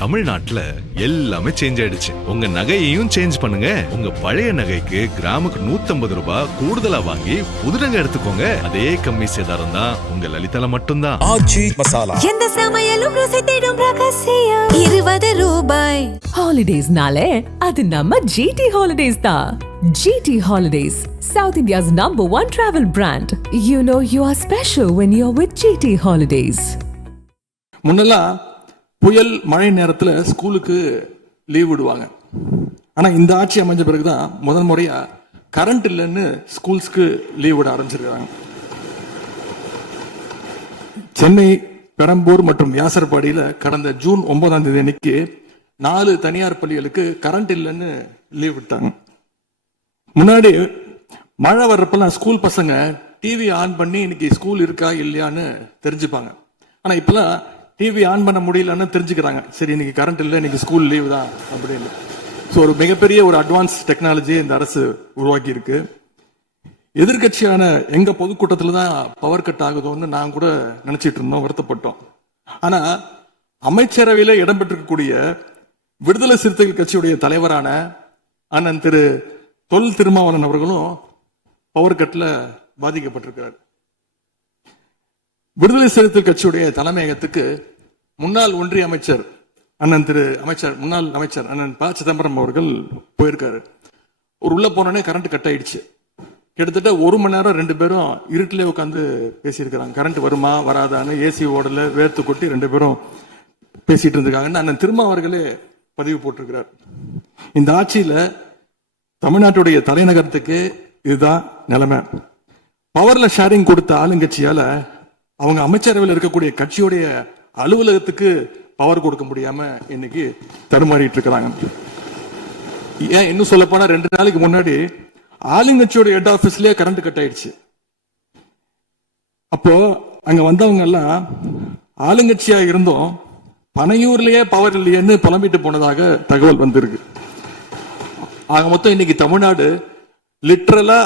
தமிழ்நாட்டுல எல்லாமே சேஞ்ச் ஆயிடுச்சு. உங்க நகையையும் சேஞ்ச் பண்ணுங்க. உங்க பழைய நகைக்கு கிராமுக்கு 150 ரூபாய் கூடுதலா வாங்கி புது நகை எடுத்துக்கோங்க. அதே கம்மி சேதாரம் தான் உங்க லலிதால மட்டும்தான். ஆச்சி மசாலா எந்த சமையலும் ருசி தேடும் ரகசியம் 20 ரூபாய். ஹாலிடேஸ்னாலே அது நம்ம ஜிடி ஹாலிடேஸ் தான். GT Holidays, South India's #1 travel brand. You know you are special when you're with GT Holidays. முன்னெல்லாம் புயல் மழை நேரத்தில் ஸ்கூலுக்கு லீவ் விடுவாங்க. ஆனால் இந்த ஆட்சி அமைஞ்ச பிறகுதான் முதல் முறையா கரண்ட் இல்லைன்னு ஸ்கூல்ஸ்க்கு லீவ் விட ஆரம்பிச்சிருக்காங்க. சென்னை, பெரம்பூர் மற்றும் வியாசர்பாடியில் கடந்த ஜூன் 9ஆம் தேதி அன்னைக்கு 4 தனியார் பள்ளிகளுக்கு கரண்ட் இல்லைன்னு லீவ் விட்டாங்க. முன்னாடி மழை வர்றப்பெல்லாம் ஸ்கூல் பசங்க டிவி ஆன் பண்ணி இன்னைக்கு ஸ்கூல் இருக்கா இல்லையான்னு தெரிஞ்சுப்பாங்க. ஆனா இப்பெல்லாம் டிவி ஆன் பண்ண முடியலன்னு தெரிஞ்சுக்கிறாங்க. சரி, இன்னைக்கு கரண்ட் இல்லை, இன்னைக்கு ஸ்கூல் லீவ் தான் அப்படின்னு. ஸோ ஒரு மிகப்பெரிய ஒரு அட்வான்ஸ் டெக்னாலஜியை இந்த அரசு உருவாக்கி இருக்கு. எதிர்கட்சியான எங்க பொதுக்கூட்டத்துல தான் பவர் கட் ஆகுதோன்னு நான் கூட நினைச்சிட்டு இருந்தோம், வருத்தப்பட்டோம். ஆனா அமைச்சரவையில இடம்பெற்றிருக்கக்கூடிய விடுதலை சிறுத்தைகள் கட்சியுடைய தலைவரான அண்ணன் திரு தொல் திருமாவளவன் அவர்களும் பவர் கட்ல பாதிக்கப்பட்டிருக்கிறார். விடுதலை சிறுத்தைகள் கட்சியுடைய தலைமையகத்துக்கு முன்னாள் ஒன்றிய அமைச்சர் முன்னாள் அமைச்சர் அண்ணன் ப சிதம்பரம் அவர்கள் போயிருக்காரு. ஒரு உள்ள போனோடனே கரண்ட் கட் ஆயிடுச்சு. கிட்டத்தட்ட 1 மணி நேரம் 2 பேரும் இருட்டிலே உட்காந்து பேசியிருக்கிறாங்க. கரண்ட் வருமா வராதான்னு ஏசி ஓடல, வேர்த்து கொட்டி 2 பேரும் பேசிட்டு இருந்திருக்காங்கன்னு அண்ணன் திருமா அவர்களே பதிவு போட்டிருக்கிறார். இந்த ஆட்சியில தமிழ்நாட்டுடைய தலைநகரத்துக்கு இதுதான் நிலைமை. பவர்ல ஷேரிங் கொடுத்த ஆளுங்கட்சியால அவங்க அமைச்சரவையில் இருக்கக்கூடிய கட்சியுடைய அலுவலகத்துக்கு பவர் கொடுக்க முடியாம இன்னைக்கு தடுமாறிட்டு இருக்கிறாங்க. ஏன் இன்னும் சொல்ல போனா 2 நாளைக்கு முன்னாடி ஆளுங்கட்சியோட ஹெட் ஆபீஸ்லயே கரண்ட் கட் ஆயிடுச்சு. அப்போ அங்க வந்தவங்க எல்லாம் ஆளுங்கட்சியா இருந்தும் பனையூர்லயே பவர் இல்லையேன்னு புலம்பிட்டு போனதாக தகவல் வந்திருக்கு. ஆக மொத்தம் இன்னைக்கு தமிழ்நாடு லிட்டரலா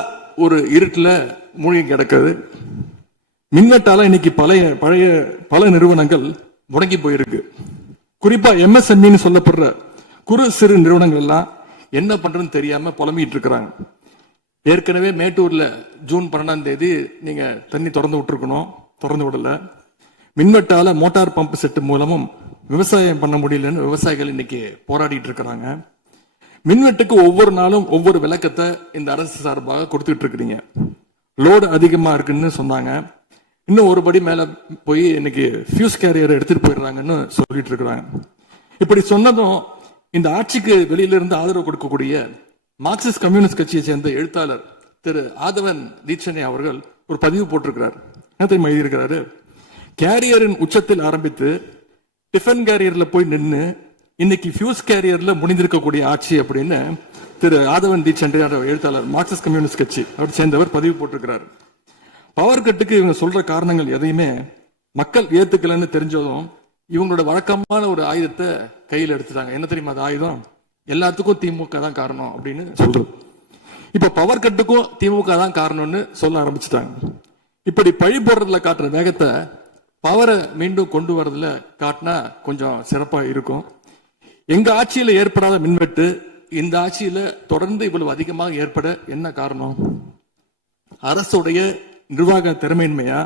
ஒரு இருட்டுல மூழ்கி கிடக்குது. மின்வெட்டால இன்னைக்கு பல நிறுவனங்கள் முடங்கி போயிருக்கு. குறிப்பா MSME சொல்லப்படுற குறு சிறு நிறுவனங்கள் எல்லாம் என்ன பண்றதுன்னு தெரியாம புலம்பிட்டு இருக்கிறாங்க. ஏற்கனவே மேட்டூர்ல ஜூன் 12ஆம் தேதி நீங்க தண்ணி திறந்து விட்டுருக்கணும், திறந்து விடல. மின்வெட்டால மோட்டார் பம்பு செட்டு மூலமும் விவசாயம் பண்ண முடியலன்னு விவசாயிகள் இன்னைக்கு போராடிட்டு இருக்கிறாங்க. மின்வெட்டுக்கு ஒவ்வொரு நாளும் ஒவ்வொரு விளக்கத்தை இந்த அரசு சார்பாக கொடுத்துட்டு இருக்கிறீங்க. லோடு அதிகமா இருக்குன்னு சொன்னாங்க. இன்னும் ஒரு படி மேல போய் இன்னைக்கு ஃபியூஸ் கேரியர் எடுத்துட்டு போயிடுறாங்கன்னு சொல்லிட்டு இருக்கிறாங்க. இப்படி சொன்னதும் இந்த ஆட்சிக்கு வெளியில இருந்து ஆதரவு கொடுக்கக்கூடிய மார்க்சிஸ்ட் கம்யூனிஸ்ட் கட்சியை சேர்ந்த எழுத்தாளர் திரு ஆதவன் தீட்சணை அவர்கள் ஒரு பதிவு போட்டிருக்கிறார். என்ன தெரியுமா எழுதியிருக்கிறாரு? கேரியரின் உச்சத்தில் ஆரம்பித்து டிஃபன் கேரியர்ல போய் நின்று இன்னைக்கு ஃபியூஸ் கேரியர்ல முடிந்திருக்கக்கூடிய ஆட்சி அப்படின்னு திரு ஆதவன் தீட்சண்டே எழுத்தாளர் மார்க்சிஸ்ட் கம்யூனிஸ்ட் கட்சி அவர் சேர்ந்தவர் பதிவு போட்டிருக்கிறார். பவர் கட்டுக்கு இவங்க சொல்ற காரணங்கள் எதையுமே மக்கள் ஏத்துக்கலன்னு தெரிஞ்சதும் இவங்களோட வழக்கமான ஒரு ஆயுதத்தை கையில் எடுத்துட்டாங்க. என்ன தெரியுமா அது ஆயுதம்? எல்லாத்துக்கும் திமுக தான் காரணம் அப்படின்னு சொல்றது. இப்ப பவர் கட்டுக்கும் திமுக தான் காரணம்னு சொல்ல ஆரம்பிச்சுட்டாங்க. இப்படி பழி போடுறதுல காட்டுற வேகத்தை பவரை மீண்டும் கொண்டு வரதுல காட்டினா கொஞ்சம் சிறப்பா இருக்கும். எங்க ஆட்சியில ஏற்படாத மின்வெட்டு இந்த ஆட்சியில தொடர்ந்து இவ்வளவு அதிகமாக ஏற்பட என்ன காரணம்? அரசுடைய நிர்வாக திறமையின்மையா,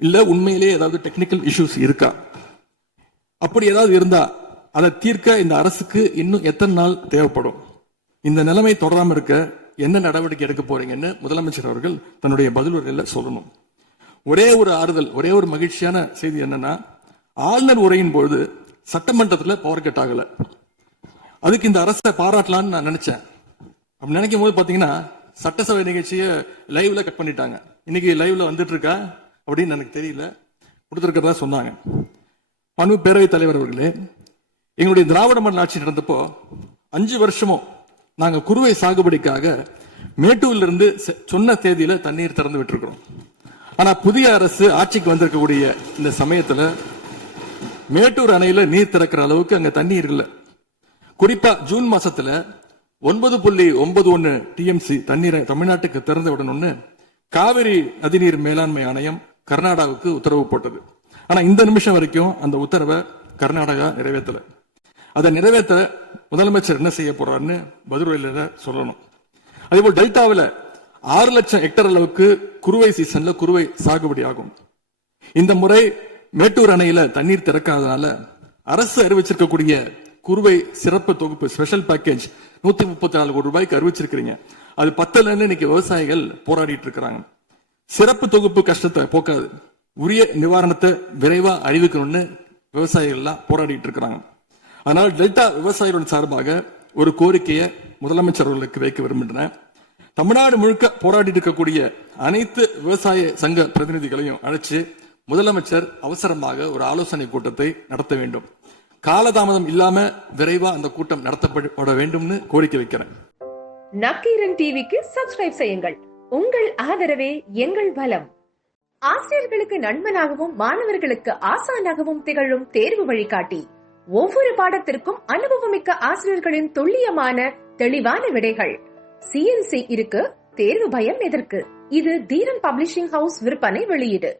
இல்ல உண்மையிலேயே ஏதாவது டெக்னிக்கல் இஷ்யூஸ் இருக்கா? அப்படி ஏதாவது இருந்தா அதை தீர்க்க இந்த அரசுக்கு இன்னும் எத்தனை நாள் தேவைப்படும்? இந்த நிலைமை தொடராம இருக்க என்ன நடவடிக்கை எடுக்க போறீங்கன்னு முதலமைச்சர் அவர்கள் தன்னுடைய பதிலுரையில சொல்லணும். ஒரே ஒரு ஆறுதல், ஒரே ஒரு மகிழ்ச்சியான செய்தி என்னன்னா, ஆளுநர் உரையின் பொழுது சட்டமன்றத்துல பவர் கட் ஆகல. அதுக்கு இந்த அரசை பாராட்டலாம்னு நான் நினைச்சேன். அப்படி நினைக்கும் போது பாத்தீங்கன்னா சட்டசபை நிகழ்ச்சியை லைவ்ல கட் பண்ணிட்டாங்க. இன்னைக்கு லைவ்ல வந்துட்டு இருக்கா அப்படின்னு எனக்கு தெரியல, கொடுத்திருக்கிறதா சொன்னாங்க. பணு பேரவைத் தலைவர் அவர்களே, எங்களுடைய திராவிட மாடல் ஆட்சி நடந்தப்போ 5 வருஷமும் நாங்க குறுவை சாகுபடிக்காக மேட்டூர்ல இருந்து சொன்ன தேதியில தண்ணீர் திறந்து விட்டுருக்கிறோம். ஆனா புதிய அரசு ஆட்சிக்கு வந்திருக்கக்கூடிய இந்த சமயத்துல மேட்டூர் அணையில நீர் திறக்கிற அளவுக்கு அங்க தண்ணீர் இல்லை. குறிப்பா ஜூன் மாசத்துல 9.91 TMC தண்ணீரை தமிழ்நாட்டுக்கு திறந்து விடணும்னு காவிரி நதிநீர் மேலாண்மை ஆணையம் கர்நாடகாவுக்கு உத்தரவு போட்டது. ஆனா இந்த நிமிஷம் வரைக்கும் அந்த உத்தரவை கர்நாடகா நிறைவேற்றல. அதை நிறைவேற்ற முதலமைச்சர் என்ன செய்ய போறாருன்னு பதிலுரையில சொல்லணும். அதே போல் டெல்டாவில் 6 லட்சம் ஹெக்டர் அளவுக்கு குறுவை சீசன்ல குறுவை சாகுபடி ஆகும். இந்த முறை மேட்டூர் அணையில தண்ணீர் திறக்காதனால அரசு அறிவிச்சிருக்கக்கூடிய குறுவை சிறப்பு தொகுப்பு ஸ்பெஷல் பேக்கேஜ் 134 கோடி ரூபாய்க்கு அறிவிச்சிருக்கிறீங்க. அது 10 இன்னைக்கு விவசாயிகள் போராடிட்டு இருக்கிறாங்க. சிறப்பு தொகுப்பு கஷ்டத்தை போக்காது, உரிய நிவாரணத்தை விரைவா அறிவிக்கணும்னு விவசாயிகள் எல்லாம் போராடிட்டு இருக்கிறாங்க. அதனால டெல்டா விவசாயிகளின் சார்பாக ஒரு கோரிக்கையை முதலமைச்சர் அவர்களுக்கு வைக்க விரும்புகிறேன். தமிழ்நாடு முழுக்க போராடி இருக்கக்கூடிய அனைத்து விவசாய சங்க பிரதிநிதிகளையும் அழைச்சு முதலமைச்சர் அவசரமாக ஒரு ஆலோசனை கூட்டத்தை நடத்த வேண்டும். காலதாமதம் இல்லாம விரைவா அந்த கூட்டம் நடத்தப்பட வேண்டும்னு கோரிக்கை வைக்கிறேன். நக்கீரன் டிவிக்கு சப்ஸ்கிரைப் செய்யுங்கள். உங்கள் ஆதரவே எங்கள் பலம். ஆசிரியர்களுக்கு நண்பனாகவும் மாணவர்களுக்கு ஆசானாகவும் திகழும் தேர்வு வழிகாட்டி. ஒவ்வொரு பாடத்திற்கும் அனுபவமிக்க ஆசிரியர்களின் துல்லியமான தெளிவான விடைகள். CNC இருக்கு, தேர்வு பயம் எதற்கு? இது தீரன் பப்ளிஷிங் ஹவுஸ் விற்பனை வெளியீடு.